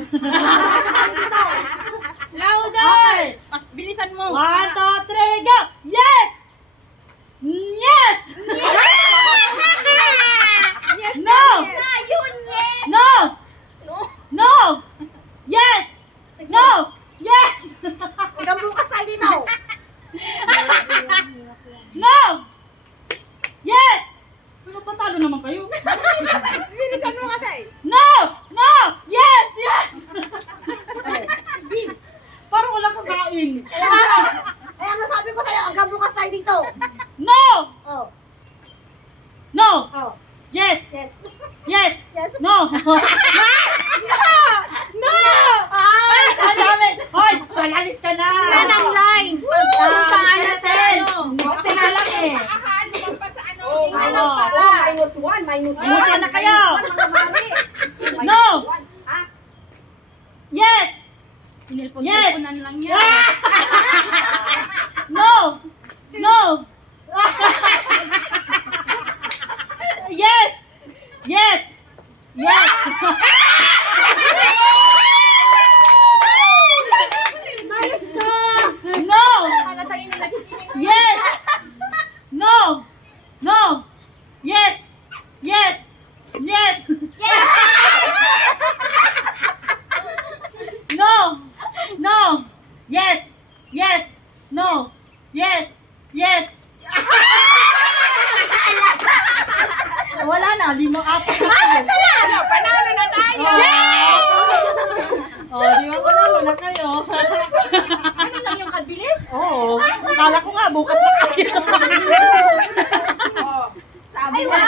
down. Louder! Okay. Bilisan mo. 1, 2, 3, go! Yes! Yes! No! Ayun, yes! No! No! No! Yes! No! Yes! Hanggang bukas tayo dito. No! Yes! Pero patalo naman kayo. Bilisan mo kasi. No! No! Yes! Yes! Parang wala kang kain. Kaya nga sabi ko sa'yo, hanggang bukas tayo dito. No! Oh, No! oh, Yes! yes. Yes! Yes. No! No! Ay, ang dami! Hoy, palalis ka na! Yan ang line. Puntaan na sa ano. Kasi nga lang eh. Oh, Tingnan minus pa. one, minus one. Minus one na kayo. Minus one, mga mali. Minus No. one. Ha? Yes! Sinilpon-silponan lang yan. No! No! Yes! Yes! Yes! Minus na! No! Palatayin na nakikinig. Yes! No! No! Yes! Yes! Yes! No! No! Yes! Yes! No! Yes! Yes! Wala na, limang apat na kayo. Ano, panalo na tayo! Oh, limang panalo na kayo. Ano lang yung kabilis? Oo. Akala ko nga, bukas na kayo. Oh, sabi na.